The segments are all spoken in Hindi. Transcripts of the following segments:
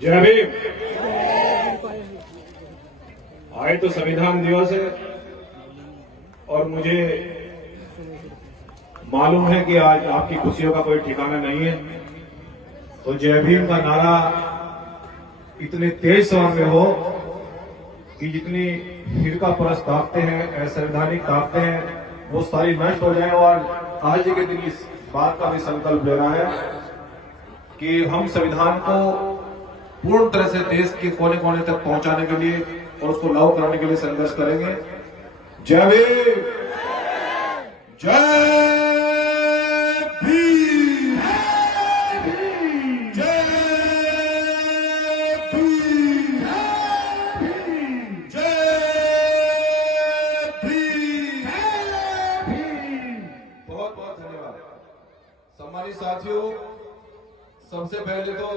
जय भीम। आज तो संविधान दिवस है और मुझे मालूम है कि आज आपकी खुशियों का कोई ठिकाना नहीं है, तो जय भीम का नारा इतने तेज स्वर में हो कि जितनी फिरका परस्त ताकतें हैं, असंवैधानिक ताकतें हैं, वो सारी नष्ट हो जाए। और आज के दिन इस बात का भी संकल्प लेना है कि हम संविधान को पूर्ण तरह से देश के कोने कोने तक पहुंचाने के लिए और उसको लागू कराने के लिए संघर्ष करेंगे। जय भीम, जय भीम, जय भीम, जय भीम। बहुत बहुत धन्यवाद। सम्मानित साथियों, सबसे पहले तो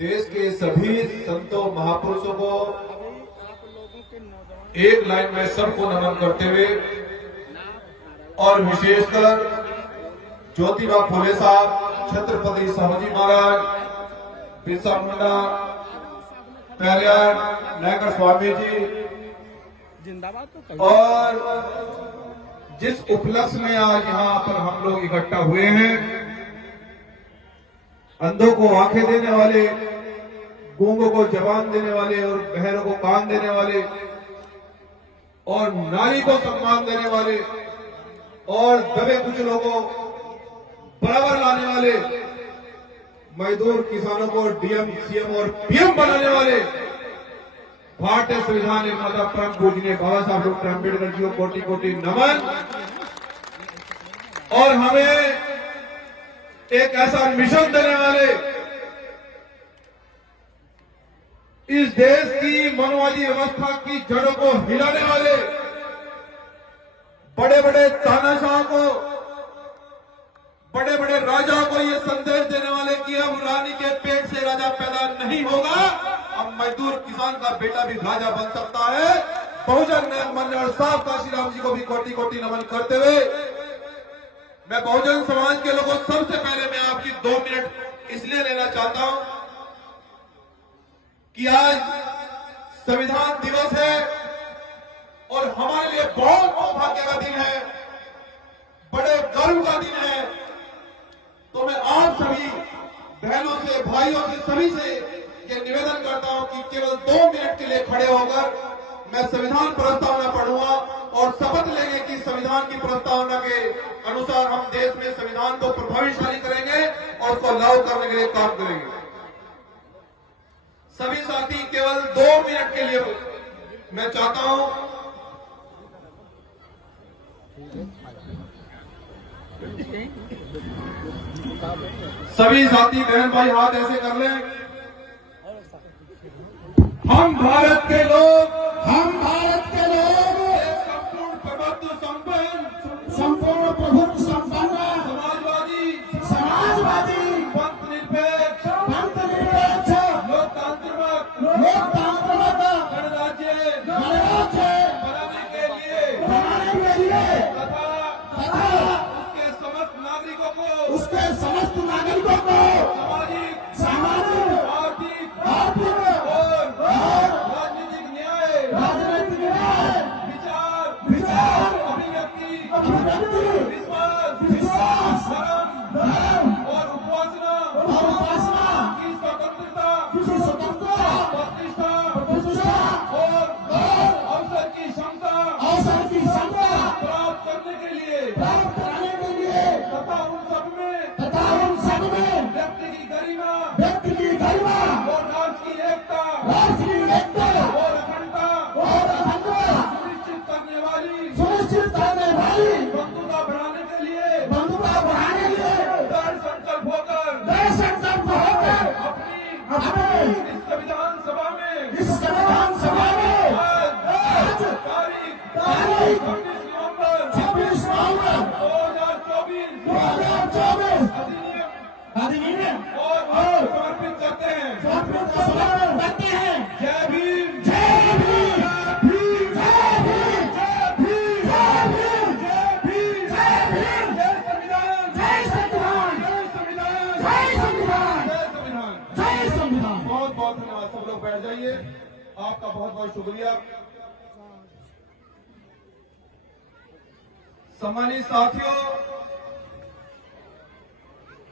देश के सभी संतों महापुरुषों को एक लाइन में सबको नमन करते हुए और विशेषकर ज्योतिबा फुले साहब, छत्रपति शिवाजी महाराज, बिरसा मुंडा, पेरियार, नायकर स्वामी जी, और जिस उपलक्ष्य में आज यहाँ पर हम लोग इकट्ठा हुए हैं, अंधों को आंखें देने वाले, गूंगों को जबान देने वाले और बहरों को कान देने वाले और नारी को सम्मान देने वाले और दबे कुचलों को बराबर लाने वाले, मजदूर किसानों को डीएम, सीएम और पीएम बनाने वाले भारतीय संविधान निर्माता परम पूजनीय बाबा साहब डॉक्टर अम्बेडकर जी को कोटि कोटि नमन। और हमें एक ऐसा मिशन देने वाले, इस देश की मनोवादी व्यवस्था की जड़ों को हिलाने वाले, बड़े बड़े तानाशाह को, बड़े बड़े राजाओं को यह संदेश देने वाले कि अब रानी के पेट से राजा पैदा नहीं होगा, अब मजदूर किसान का बेटा भी राजा बन सकता है। बहुजन न्याय मंच और साहब काशीराम जी को भी कोटि कोटि नमन करते हुए मैं बहुजन समाज के लोगों, सबसे पहले मैं आपकी 2 मिनट इसलिए लेना चाहता हूं कि आज संविधान दिवस है और हमारे लिए बहुत सौभाग्य का दिन है, बड़े गर्व का दिन है। तो मैं आप सभी बहनों से, भाइयों से, सभी से ये निवेदन करता हूं कि केवल 2 मिनट के लिए खड़े होकर मैं संविधान प्रस्तावना पढ़ूंगा और शपथ लेंगे कि संविधान की प्रस्तावना के अनुसार हम देश में संविधान को प्रभावशाली करेंगे और उसको लागू करने के लिए काम करेंगे। सभी साथी केवल 2 मिनट के लिए मैं चाहता हूं, सभी साथी बहन भाई हाथ ऐसे कर लें। हम भारत के लोग, हम भारत के लोग एक संपूर्ण प्रभुत्व संपन्न, संपूर्ण प्रभुत्व संपन्न, समाजवादी, पंथ निरपेक्ष, लोकतांत्रिक गणराज्य बनाने के लिए तथा उसके समस्त नागरिकों को सामाजिक, आर्थिक और राजनीतिक न्याय, विचार, अभिव्यक्ति, विश्वास, धर्म और उपासना की स्वतंत्रता, प्रतिष्ठा और अवसर की क्षमता प्राप्त करने के लिए तथा उन सब में व्यक्ति की गरिमा और राष्ट्र की एकता और अखंडता सुनिश्चित करने वाली बंधुता बढ़ाने के लिए दृढ़ संकल्प होकर अपनी इस संविधान सभा में आज तारीख 26 नवंबर 2024 अधिनियम और समर्पित करते हैं। जय भीम, जय भीम, जय भीम, जय भीम, जय भीम, जय भीम, जय भीम, जय भीम, जय संविधान, जय संविधान, जय संविधान, जय संविधान, जय संविधान, जय संविधान। बैठ जाइए। आपका बहुत बहुत शुक्रिया। सम्मानित साथियों,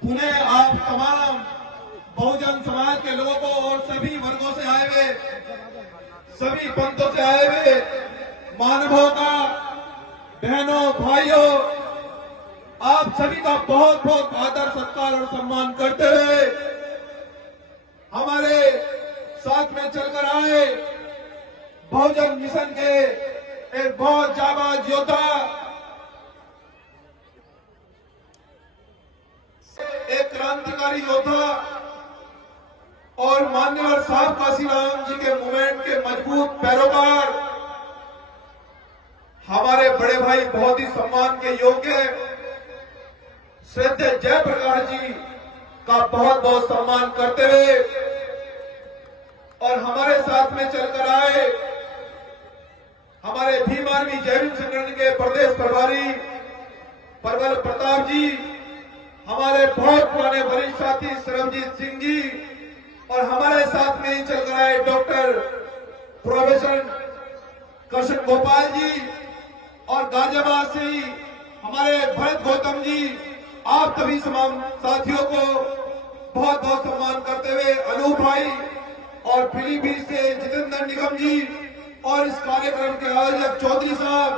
पुणे आप तमाम बहुजन समाज के लोगों को और सभी वर्गों से आए हुए, सभी पंथों से आए हुए मानवों का, बहनों भाइयों, आप सभी का बहुत बहुत आदर सत्कार और सम्मान करते हुए हमारे साथ में चलकर आए बहुजन मिशन के एक बहुत जाबाज योद्धा, एक क्रांतिकारी योद्धा और मान्यवर साहब काशीराम जी के मूवमेंट के मजबूत पैरोकार, हमारे बड़े भाई बहुत ही सम्मान के योग्य श्रद्धेय जयप्रकाश जी का बहुत बहुत सम्मान करते हुए और हमारे साथ में चलकर आए हमारे भीम आर्मी जय भीम संगठन के प्रदेश प्रभारी प्रबल प्रताप जी, हमारे बहुत पुराने वरिष्ठ साथी सरबजीत सिंह जी और हमारे साथ में ही चलकर आए डॉक्टर प्रोफेसर कृष्ण गोपाल जी और गाजियाबाद से ही हमारे भरत गौतम जी, आप सभी तमाम साथियों को बहुत बहुत सम्मान करते हुए अनूप भाई और पीलीभीत से जितेंद्र निगम जी और इस कार्यक्रम के आयोजक चौधरी साहब,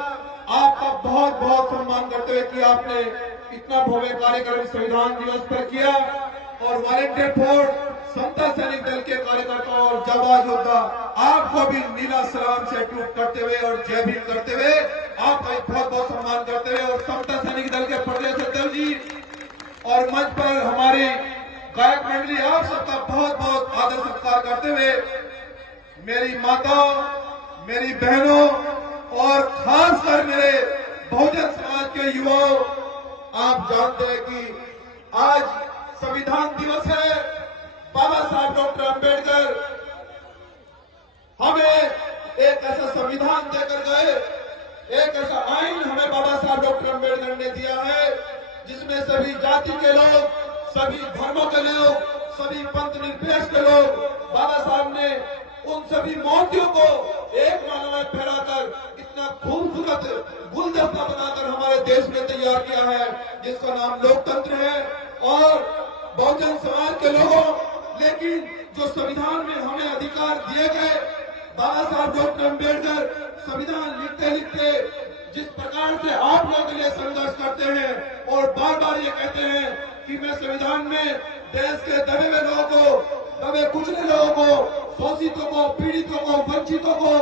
आपका बहुत बहुत सम्मान करते हुए कि आपने इतना भव्य कार्यक्रम संविधान दिवस पर किया और वॉलेंटियर फोर्स समता सैनिक दल के कार्यकर्ता और जाबाज योद्धा, आपको भी नीला सलाम से ट्यूट करते हुए और जय भीम करते हुए आपका बहुत बहुत सम्मान करते हुए और समता सैनिक दल के प्रदेश अध्यक्ष जी और मंच पर हमारी गायक मंडली, आप सबका बहुत बहुत आदर सत्कार करते हुए मेरी माताओं, मेरी बहनों और खासकर मेरे बहुजन समाज के युवाओं, आप जानते हैं कि आज संविधान दिवस है। बाबा साहब डॉक्टर अंबेडकर हमें एक ऐसा संविधान देकर गए, एक ऐसा आइन हमें बाबा साहब डॉक्टर अंबेडकर ने दिया है जिसमें सभी जाति के लोग, सभी धर्मों के लोग, सभी पंथ निरपेक्ष के लोग, बाबा साहब ने उन सभी मोतियों को एक माला में फैलाकर इतना खूबसूरत गुलदस्ता बनाकर हमारे देश में तैयार किया है जिसका नाम लोकतंत्र है और बहुजन समाज के लोगों। लेकिन जो संविधान में हमें अधिकार दिए गए, बाबा साहब डॉक्टर अंबेडकर संविधान लिखते लिखते जिस प्रकार से आप लोगों के लिए संघर्ष करते हैं और बार बार ये कहते हैं कि मैं संविधान में देश के दबे हुए लोगों को, दबे कुचले लोगों को, शोषितों को, पीड़ितों को, वंचितों को,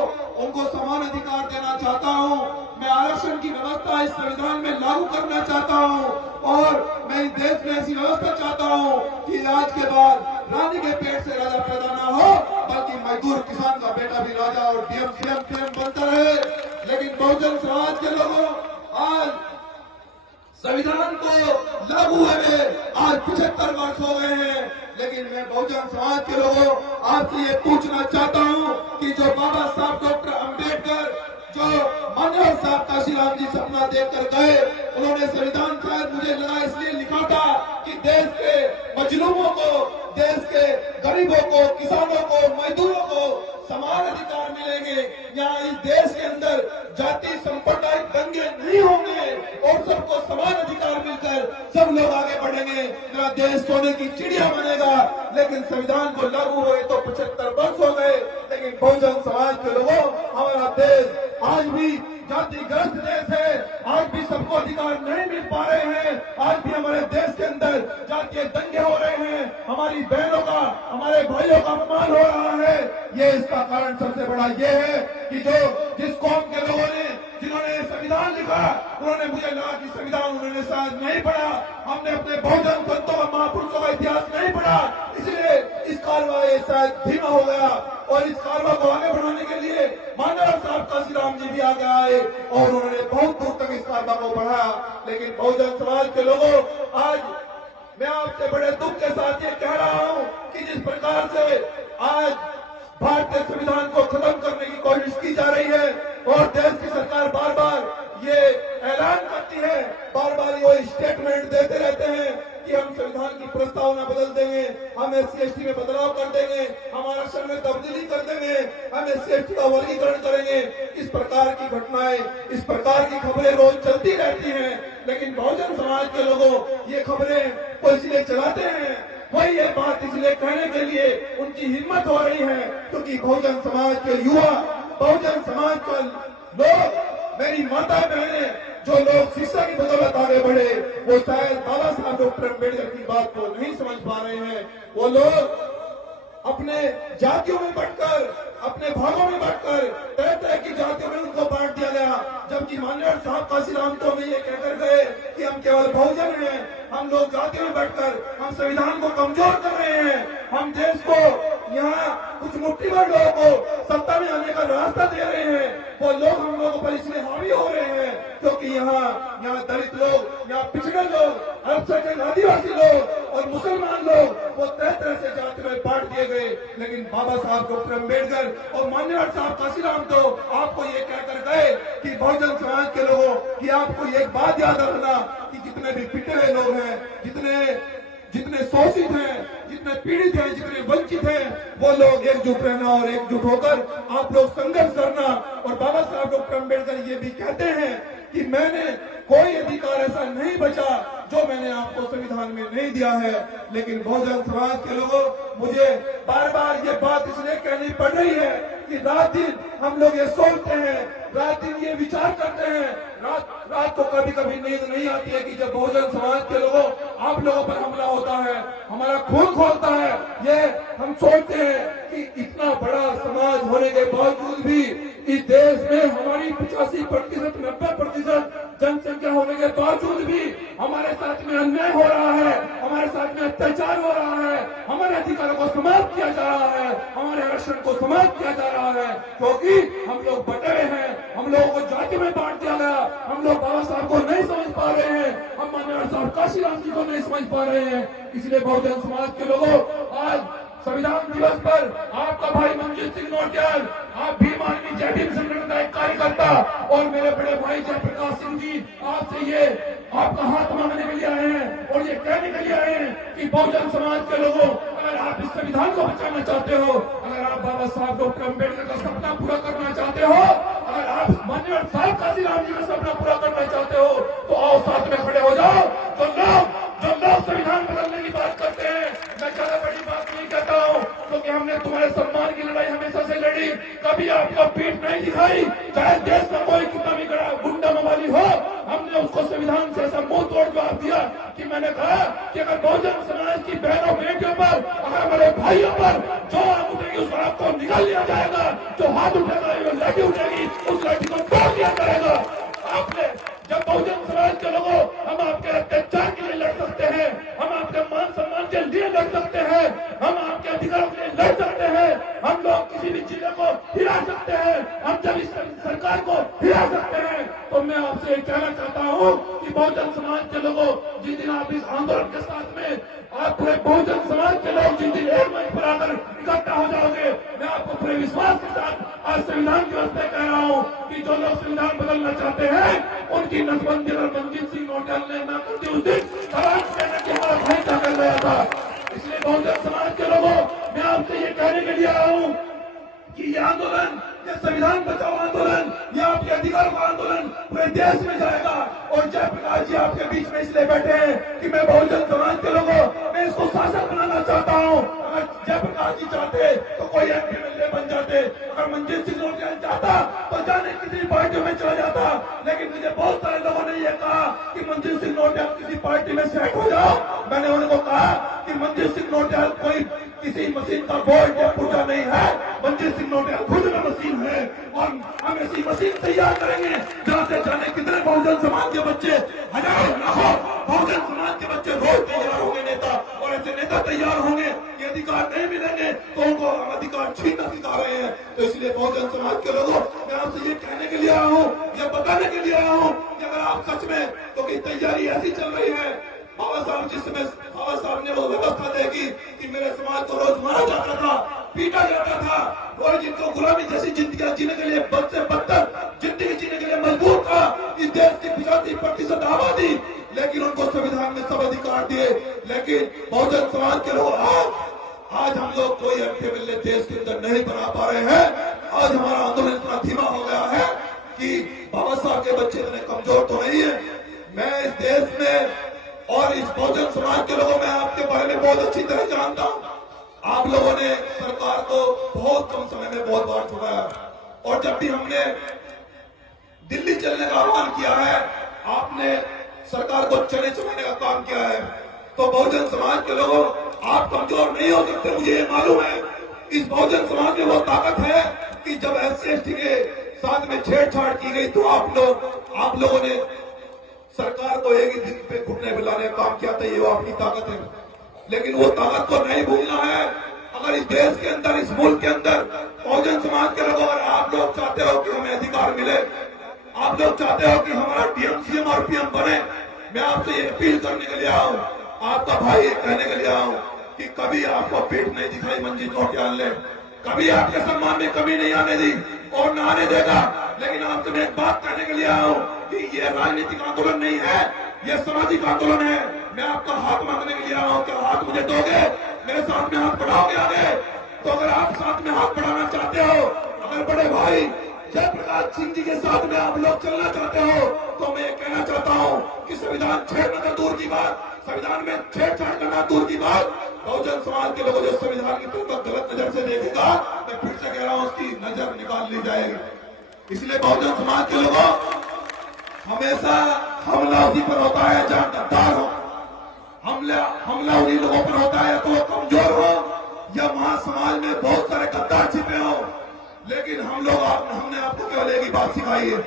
उनको समान अधिकार देना चाहता हूं। मैं आरक्षण की व्यवस्था इस संविधान में लागू करना चाहता हूं और मैं इस देश में ऐसी व्यवस्था चाहता हूं कि आज के बाद रानी के पेट से राजा पैदा ना हो, बल्कि मजदूर किसान का बेटा भी राजा और डीएम सीएम पीएम बनता रहे। लेकिन बहुजन समाज के लोगों, आज संविधान को लागू हुए आज 75 वर्ष हो गए हैं, लेकिन मैं बहुजन समाज के लोगों आपसे ये पूछना चाहता हूं कि जो बाबा साहब डॉक्टर अंबेडकर, जो मान्यवर साहब काशीराम जी सपना देखकर गए, उन्होंने संविधान शायद मुझे लगा इसलिए लिखा था कि देश के मजलूमों को, देश के गरीबों को, किसानों को, मजदूरों को समान अधिकार मिलेंगे। यहाँ इस देश के अंदर जाति सांप्रदायिक दंगे नहीं होंगे और सबको समान अधिकार मिलकर सब लोग आगे बढ़ेंगे। मेरा देश सोने की चिड़िया बनेगा। लेकिन संविधान को लागू हुए तो 75 वर्ष हो गए, लेकिन बहुजन समाज के लोगों, हमारा देश आज भी जातिग्रस्त देश है, आज भी सबको अधिकार नहीं मिल पा रहे हैं, आज भी हमारे देश के अंदर जातीय दंगे हो रहे हैं, हमारी बहनों का, हमारे भाइयों का अपमान हो रहा है। ये इसका कारण सबसे बड़ा ये है कि जो जिस कौम के लोगों ने, जिन्होंने संविधान लिखा, उन्होंने, मुझे लगा कि संविधान उन्होंने शायद नहीं पढ़ा, हमने अपने बहुजन संतों और महापुरुषों का इतिहास नहीं पढ़ा, इसलिए इस कार्रवाई शायद धीमा हो गया। और इस कार्रवाई को आगे बढ़ाने के लिए मान्यवर साहब काशीराम जी भी आगे आए और उन्होंने बहुत दूर तक इस कार्रवाई को बढ़ाया। लेकिन बहुजन समाज के लोगों, आज मैं आपसे बड़े दुख के साथ ये कह रहा हूं कि जिस प्रकार से आज भारतीय संविधान को खत्म करने की कोशिश की जा रही है और देश की सरकार बार बार ये ऐलान करती है, बार बार ये स्टेटमेंट देते रहते हैं कि हम संविधान की प्रस्तावना बदल देंगे, देंगे, हम SC/ST में बदलाव कर देंगे, हम आरक्षण में तब्दीली कर देंगे, हम SC/ST का वर्गीकरण करेंगे। इस प्रकार की घटनाएं, इस प्रकार की खबरें रोज चलती रहती हैं, लेकिन बहुजन समाज के लोगों ये खबरें को इसलिए चलाते हैं, वही ये बात इसलिए कहने के लिए उनकी हिम्मत हो रही है क्योंकि बहुजन समाज के युवा, बहुजन समाज के लोग, मेरी माता बहने, जो लोग शिक्षा की बदौलत आगे बढ़े, वो शायद बाबा साहब डॉक्टर अम्बेडकर की बात को नहीं समझ पा रहे हैं। वो लोग अपने जातियों में बंटकर, अपने भागों में बंटकर तरह तरह की जातियों में उनको बांट दिया गया, जबकि माननीय साहब काशीराम तो में ये कहकर गए कि हम केवल बहुजन हैं, हम लोग जातियों में बैठकर हम संविधान को कमजोर कर रहे हैं, हम देश को यहाँ कुछ मुट्ठी भर लोगों को सत्ता में आने का रास्ता दे रहे हैं। वो लोग हम लोगों पर इसलिए हावी हो रहे हैं क्योंकि यहाँ दलित लोग, यहाँ पिछड़े लोग, अल्पसंख्यक आदिवासी लोग और मुसलमान लोग वो तरह तरह से जाति में बांट दिए गए। लेकिन बाबा साहब डॉक्टर अम्बेडकर और माननीय साहब काशीराम तो आपको ये कहकर गए कि बहुजन समाज के लोगों की आपको एक बात याद रखना कि जितने भी पिटे हुए लोग हैं, जितने शोषित हैं, जितने पीड़ित हैं, जितने वंचित हैं, वो लोग एकजुट रहना और एकजुट होकर आप लोग संघर्ष करना। और बाबा साहब डॉक्टर अम्बेडकर ये भी कहते हैं कि मैंने कोई अधिकार ऐसा नहीं बचा जो मैंने आपको संविधान में नहीं दिया है। लेकिन बहुजन समाज के लोगों, मुझे बार बार ये बात इसलिए कहनी पड़ रही है कि रात दिन हम लोग ये सोचते हैं, रात दिन ये विचार करते हैं, रात को कभी कभी नींद नहीं आती है कि जब बहुजन समाज के लोगों आप लोगों पर हमला होता है, हमारा खून खोलता है। ये हम सोचते हैं कि इतना बड़ा समाज होने के बावजूद भी इस देश में हमारी 85% 90% जनसंख्या होने के बावजूद भी हमारे साथ में अन्याय हो रहा है, हमारे साथ में अत्याचार हो रहा है, हमारे अधिकारों को समाप्त किया जा रहा है, हमारे आरक्षण को समाप्त किया जा रहा है, क्योंकि हम लोग बटे हुए हैं, हम लोगों को जाति में बांट दिया गया, हम लोग बाबा साहब को नहीं समझ पा रहे हैं, हम माननीय साहब काशीराम जी को नहीं समझ पा रहे हैं। इसलिए बहुजन समाज के लोगों, आज संविधान दिवस पर आपका भाई मंजीत सिंह नौटियाल, आप भीम आर्मी जय भीम संगठन का एक कार्यकर्ता और मेरे बड़े भाई जयप्रकाश सिंह जी आपसे ये आपका हाथ मांगने के लिए आए हैं और ये कहने के लिए आए हैं कि बहुजन समाज के लोगों, अगर आप इस संविधान को बचाना चाहते हो, अगर आप बाबा साहब डॉक्टर अम्बेडकर का सपना पूरा करना चाहते हो, अगर आप माननीय साहब काशीराम जी का सपना पूरा करना चाहते हो, तो आओ साथ में खड़े हो जाओ। जो लोग संविधान बदलने की बात करते हैं, मैं ज्यादा बड़ी बात नहीं कहता हूँ क्योंकि हमने तुम्हारे सम्मान की लड़ाई हमेशा से लड़ी, कभी आपको पीठ नहीं दिखाई, चाहे देश का कोई कितना भी गुंडा मवाली हो, हमने उसको संविधान से ऐसा मुंह तोड़ जवाब दिया कि मैंने कहा कि अगर बहुजन समाज की बहनों बेटियों पर, अगर हमारे भाइयों पर जो आग उठेगी उस आग को निकाल लिया जाएगा, जो हाथ उठेगा जो लाठी उठेगी उस लाठी को तोड़ दिया जाएगा। आपने जब बहुजन समाज के लोगों, हम आपके अत्याचार के लिए लड़ सकते हैं, हम आपके मान सम्मान के लिए लड़ सकते हैं, हम आपके अधिकारों के लिए लड़ सकते हैं, हम लोग किसी भी चीज को हिला सकते हैं, हम जब इस सरकार को हिला सकते हैं, तो मैं आपसे कहना चाहता हूँ कि बहुजन समाज के लोगों, जिस दिन आप इस आंदोलन के साथ में आप पूरे बहुजन समाज के लोग जिस दिन एक मंच पर आकर इकट्ठा हो जाओगे, मैं आपको पूरे विश्वास के साथ आज संविधान दिवस पे कह रहा हूँ कि जो लोग संविधान बदलना चाहते हैं उनकी नसबंदी और मंजीत सिंह नौटियाल ने ना करती उस दिन तलाक देने की हमारा भाई कर गया था। इसलिए बहुजन समाज के लोगों, मैं आपसे ये कहने के लिए आया हूँ कि ये आंदोलन, ये संविधान बचाओ आंदोलन, ये आपके अधिकार का आंदोलन पूरे देश में जाएगा। और जयप्रकाश जी आपके बीच में इसलिए बैठे हैं कि मैं बहुजन समाज के लोगों, मैं इसको शासक बनाना चाहता हूँ। अगर जयप्रकाश जी चाहते तो कोई एमपी बन जाते, अगर मंजीत सिंह नौटियाल चाहता तो जाने किसी पार्टी में चला जाता, लेकिन मुझे बहुत सारे लोगों ने यह कहा कि मंजीत सिंह नौटियाल किसी पार्टी में सेट हो जाओ। मैंने उनको कहा कि मंजीत सिंह नौटियाल कोई किसी मशीन का बोर्ड या पुर्जा नहीं है, मंजीत सिंह नौटियाल खुद में मशीन है और हम ऐसी मशीन तैयार करेंगे जहाँ से जाने कितने बहुजन समाज के बच्चे, हजारों लाखों बहुजन समाज के बच्चे रोज तैयार होंगे नेता, और ऐसे नेता तैयार होंगे, ये अधिकार नहीं मिलेंगे तो उनको हम अधिकार छीनना सिखा रहे हैं। तो इसलिए बहुजन समाज के लोगों, मैं आपसे ये कहने के लिए आया हूँ, ये बताने के लिए आया हूँ कि अगर आप सच में, क्योंकि तैयारी ऐसी चल रही है, बाबा साहब जिस समय बाबा साहब ने वो व्यवस्था देखी कि मेरे समाज को रोज मारा जाता था, पीटा जाता था, और जिनको गुलामी जैसी जिंदगी जीने के लिए बद से बदतर जिंदगी जीने के लिए मजबूर था इस देश की 85% आबादी, लेकिन उनको संविधान में सब अधिकार दिए, लेकिन बहुजन समाज के लोग आज हम लोग कोई एमपीएमएलए देश के अंदर नहीं बना पा रहे हैं। आज हमारा आंदोलन इतना धीमा हो गया है कि बाबा साहब के बच्चे इतने कमजोर तो नहीं है। मैं इस देश में और इस बहुजन समाज के लोगों में आपके बारे में बहुत अच्छी तरह जानता हूं। आप लोगों ने सरकार को बहुत कम समय में बहुत बार छुड़ाया, और जब भी हमने दिल्ली चलने का आह्वान किया है, आपने सरकार को चने चबाने का काम किया है। तो बहुजन समाज के लोगों, आप कमजोर नहीं हो सकते, मुझे ये मालूम है। इस बहुजन समाज में वो ताकत है कि जब SC/ST के साथ में छेड़छाड़ की गई तो आप लोगों ने सरकार को एक ही दिन पे घुटने मिलाने का काम किया था। ये वो आपकी ताकत है, लेकिन वो ताकत को नहीं भूलना है। अगर इस देश के अंदर, इस मुल्क के अंदर बहुजन समाज के लोग, अगर आप लोग चाहते हो कि हमें अधिकार मिले, आप लोग चाहते हो कि हमारा DM CM और PM बने, मैं आपसे ये अपील करने के लिए आऊं, आपका भाई कहने के लिए आऊं कि कभी आपको पीठ नहीं दिखाई मंजीत नौटियाल ने, कभी आपके सम्मान में कमी नहीं आने दी और न आने देगा। लेकिन आपसे मैं एक बात कहने के लिए आऊं कि ये राजनीतिक आंदोलन नहीं है, ये सामाजिक आंदोलन है। मैं आपका हाथ मांगने के लिए आया हूं, क्या हाथ मुझे दोगे? मेरे साथ में हाथ बढ़ाओगे आगे? तो अगर आप साथ में हाथ बढ़ाना चाहते हो, अगर बड़े भाई जयप्रकाश सिंह जी के साथ में आप लोग चलना चाहते हो, तो मैं ये कहना चाहता हूं कि संविधान छेड़ना तो दूर की बात, संविधान में छेड़छाड़ करना दूर की बात, बहुजन समाज के लोगों जो संविधान की तरफ गलत नजर से देखेगा, मैं फिर से कह रहा हूं, उसकी नजर निकाल ली जाएगी। इसलिए बहुजन समाज के लोगों, हमेशा हमला उसी पर होता है जहां गद्दार हो, हमला उन्हीं लोगों पर होता है तो वो कमजोर हो या महासमाज में बहुत सारे गद्दार छिपे हो। लेकिन हमने आपको केवल एक ही बात सिखाई है,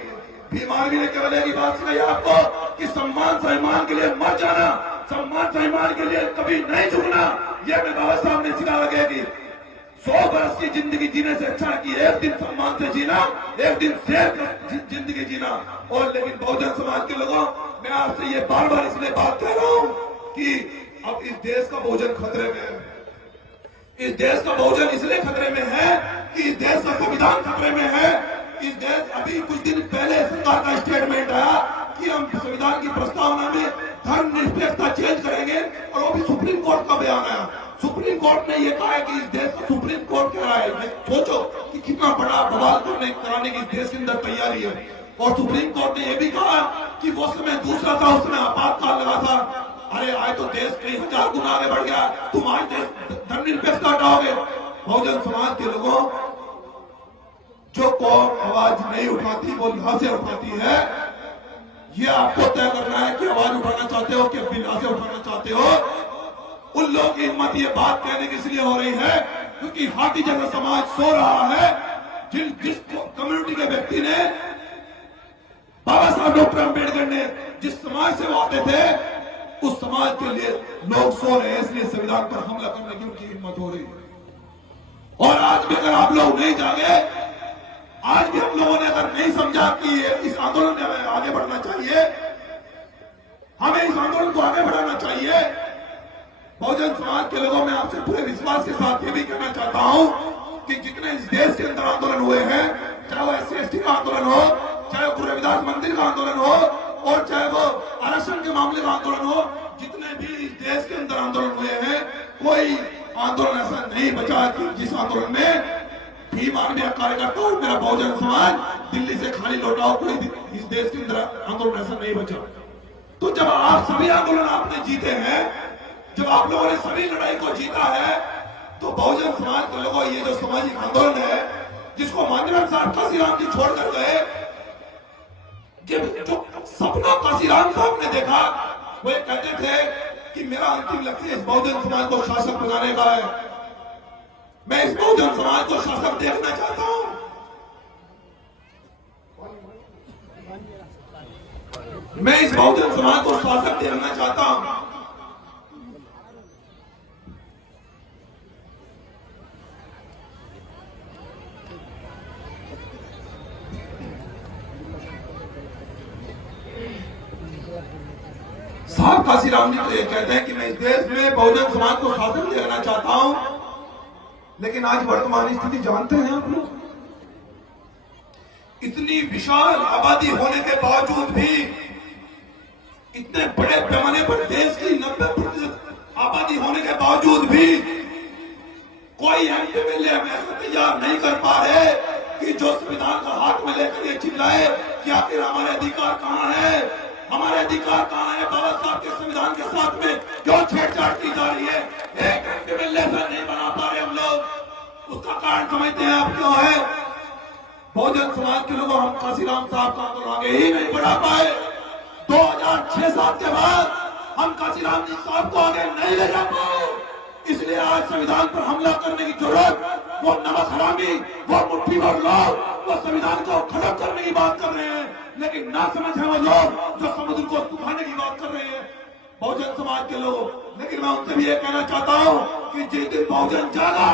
भीमार्मी ने केवल एक ही बात सिखाई आपको कि सम्मान सम्मान के लिए मर जाना, सम्मान सम्मान के लिए कभी नहीं झुकना। यह मैं बाबा साहब ने सिखा लगे कि 100 बरस की जिंदगी जीने से अच्छा कि एक दिन सम्मान से जीना, एक दिन शेर जिंदगी जीना। और लेकिन बहुजन समाज के लोगों, मैं आपसे ये बार बार इसलिए बात कह रहा हूं कि अब इस देश का बहुजन खतरे में है। इस देश का बहुजन इसलिए खतरे में है कि इस देश का संविधान खतरे में है। इस देश, अभी कुछ दिन पहले सरकार का स्टेटमेंट आया कि हम संविधान की प्रस्तावना में धर्मनिरपेक्षता चेंज करेंगे, और वो भी सुप्रीम कोर्ट का बयान आया। सुप्रीम कोर्ट ने यह कहा है कि इस देश का सुप्रीम कोर्ट कह रहा है, सोचो कि कितना बड़ा बवाल कराने की इस देश के अंदर तैयारी है। और सुप्रीम कोर्ट ने यह भी कहा कि वो समय दूसरा था, उस समय आपातकाल लगा था। अरे आए तो देश कई 1000 गुना आगे बढ़ गया, तुम आज देश धर्मनिरपेक्षता हटाओगे। बहुजन समाज के लोगों, जो कौम आवाज नहीं उठाती वो लाशें उठाती है। ये आपको तय करना है कि आवाज उठाना चाहते हो कि बिना से उठाना चाहते हो। उन लोगों की हिम्मत ये बात कहने की इसलिए हो रही है क्योंकि हाथी जैसा समाज सो रहा है। जिस कम्युनिटी के व्यक्ति ने, बाबा साहब डॉक्टर अम्बेडकर ने जिस समाज से वो आते थे, उस समाज के लिए लोग सो रहे हैं, इसलिए संविधान पर हमला करने की उनकी हिम्मत हो रही है। और आज भी अगर आप लोग नहीं जागे, आज भी हम लोगों ने अगर नहीं समझा कि इस आंदोलन में हमें आगे बढ़ना चाहिए, हमें इस आंदोलन को आगे बढ़ाना चाहिए, बहुजन समाज के लोगों में आपसे पूरे विश्वास के साथ ये भी कहना चाहता हूं कि जितने इस देश के अंदर आंदोलन हुए हैं, चाहे वो SC/ST का आंदोलन हो, चाहे वो गुरु रविदास मंदिर का आंदोलन हो, और चाहे वो आरक्षण के मामले का आंदोलन हो, जितने भी इस देश के अंदर आंदोलन हुए हैं, कोई आंदोलन ऐसा नहीं बचा कि जिस आंदोलन में भीम का कार्यकर्ता और मेरा बहुजन समाज दिल्ली से खाली लौटाओ, कोई इस देश के अंदर आंदोलन ऐसा नहीं बचा। तो जब आप सभी आंदोलन आपने जीते हैं, जब आप लोगों ने सभी लड़ाई को जीता है, तो बहुजन समाज के लोगों, ये जो सामाजिक आंदोलन है जिसको मांझीराम साहब काशीराम जी छोड़कर गए, जब जो सपना काशीराम साहब ने देखा, वो कहते थे कि मेरा अंतिम लक्ष्य इस बहुजन समाज को शासक बनाने का है, मैं इस बहुजन समाज को शासक देखना चाहता हूं। मैं इस बहुजन समाज को शासक देखना चाहता हूं। साहब काशीराम जी तो ये कहते हैं कि मैं इस देश में बहुजन समाज को शासन देखना चाहता हूं, लेकिन आज वर्तमान स्थिति जानते हैं आप लोग, इतनी विशाल आबादी होने के बावजूद भी इतने बड़े पैमाने पर देश की 90% आबादी होने के बावजूद भी कोई एमपी हमें ऐसा तैयार नहीं कर पा रहे कि जो संविधान को हाथ में लेकर ये चिल्लाए कि आखिर हमारे अधिकार कहाँ है, हमारे अधिकार कहाँ है। बाबा साहब के संविधान के साथ में क्यों छेड़छाड़ की जा रही है, एक एमपी नहीं बना पा रहे हम लोग। उसका कारण समझते हैं आप क्यों है? बहुजन समाज के लोगों हम काशीराम साहब का आंदोलन आगे ही नहीं बढ़ा पाए। 2006-7 के बाद हम काशीराम जी साहब को आगे नहीं ले जा पाए, इसलिए आज संविधान पर हमला करने की जरूरत, वो नमक हरामी, वो मुट्ठी भर लोग वो संविधान को खत्म करने की बात कर रहे हैं, लेकिन ना समझ है वो लोग जो समुद्र को सुखाने की बात कर रहे हैं, बहुजन समाज के लोग। लेकिन मैं उनसे भी ये कहना चाहता हूँ कि जिस दिन बहुजन जागा,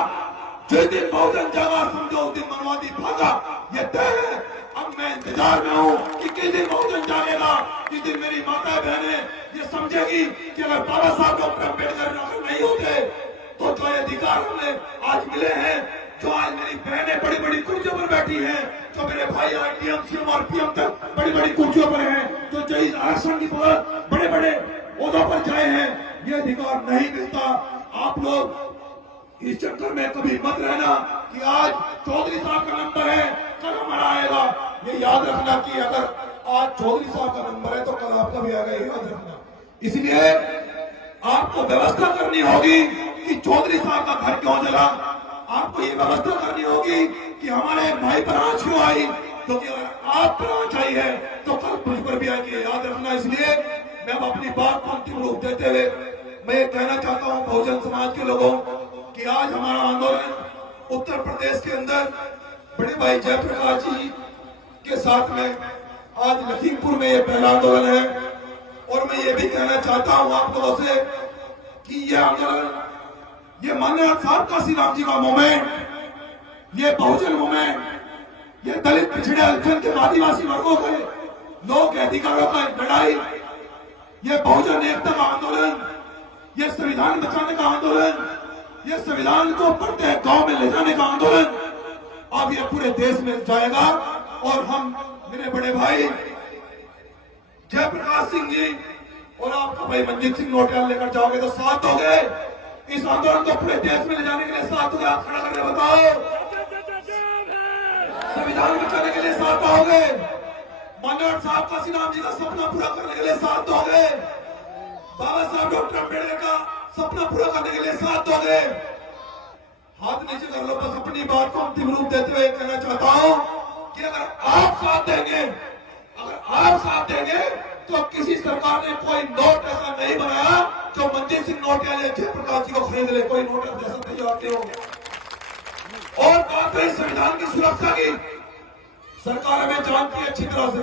जिस दिन बहुजन जागा समझो उस दिन मनवादी भागा, ये तय है। अब मैं इंतजार में हूँ कि किस दिन बहुजन जागेगा, किस दिन मेरी माता बहनें ये समझेगी कि अगर बाबा साहब डॉक्टर अम्बेडकर नहीं होते तो जो अधिकार हमें आज मिले हैं, जो आज मेरी बहनें बड़ी बड़ी कुर्सियों पर बैठी हैं, जो मेरे भाई आज डीएम सीएम और पीएम तक बड़ी बड़ी कुर्सियों पर हैं, जो इस आरक्षण की बड़े बड़े ओहदों पर जाए हैं, ये अधिकार नहीं मिलता। आप लोग इस चक्कर में कभी मत रहना कि आज चौधरी साहब का नंबर है, कल हमारा आएगा। ये याद रखना कि अगर आज चौधरी साहब का नंबर है तो कल आपका भी आएगा, याद रखना। इसलिए आपको व्यवस्था करनी होगी कि चौधरी साहब का घर क्यों जला, आपको ये व्यवस्था करनी होगी कि हमारे भाई पर आंच क्यों आई, क्योंकि अगर आप पर आंच आई है तो कल मुझ पर भी आएगी, याद रखना। इसलिए मैं अब अपनी बात को अंतिम रूप देते हुए मैं ये कहना चाहता हूँ बहुजन समाज के लोगों कि आज हमारा आंदोलन उत्तर प्रदेश के अंदर बड़े भाई जयप्रकाश जी के साथ में आज लखीमपुर में ये पहला आंदोलन है। और मैं ये भी कहना चाहता हूं आप लोगों से कि ये आंदोलन, ये माननीय साहब काशीराम जी का मूवमेंट, ये बहुजन मूवमेंट, ये दलित पिछड़े अल्पसंख्यक आदिवासी वर्गों के लोग के अधिकारों का लड़ाई, ये बहुजन एकता का आंदोलन, ये संविधान बचाने का आंदोलन, ये संविधान को प्रत्येक गांव में ले जाने का आंदोलन अब ये पूरे देश में जाएगा। और हम मेरे बड़े भाई जयप्रकाश सिंह जी और आपका भाई मंजीत सिंह नोटियाल लेकर जाओगे तो साथ हो गए, इस आंदोलन को पूरे देश में ले जाने के लिए साथ हो गए। आप खड़ा करके बताओ, संविधान बचाने के लिए साथ हो गए, माननीय साहब काशीराम जी का सपना पूरा करने के लिए साथ हो गए, बाबा साहब डॉक्टर अम्बेडकर का सपना पूरा करने के लिए साथ हो गए। हाथ नीचे कर लो, बस अपनी बात को अंतिम रूप देते हुए कहना चाहता हूं कि अगर आप साथ देंगे, अगर आप साथ देंगे तो किसी सरकार ने कोई नोट ऐसा नहीं बनाया जो मंजीत सिंह नोटियाल या जयप्रकाश जी को खरीद ले, कोई नोट ऐसा तैयार नहीं होगा। और बात है संविधान की सुरक्षा की, सरकार हमें जानती है अच्छी तरह से,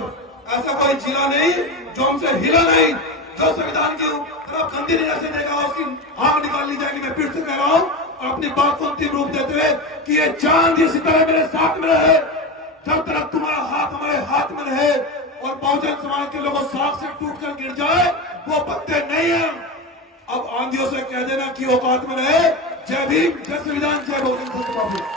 ऐसा कोई जिला नहीं जो हमसे हिला नहीं, जो संविधान की तरफ गंदी नजर से देखा उसकी आग निकाल ली जाएगी। मैं फिर से कह रहा हूं और अपनी बात को अंतिम रूप देते हुए कि ये चांद इसी तरह मेरे साथ में रहे, जब तक तुम्हारा हाथ हमारे हाथ में रहे और बहुजन समाज के लोगों साख से टूटकर गिर जाए वो पत्ते नहीं है। अब आंधियों से कह देना कि औकात में रहे। जय भीम, जय संविधान, जय बहुजन समाज।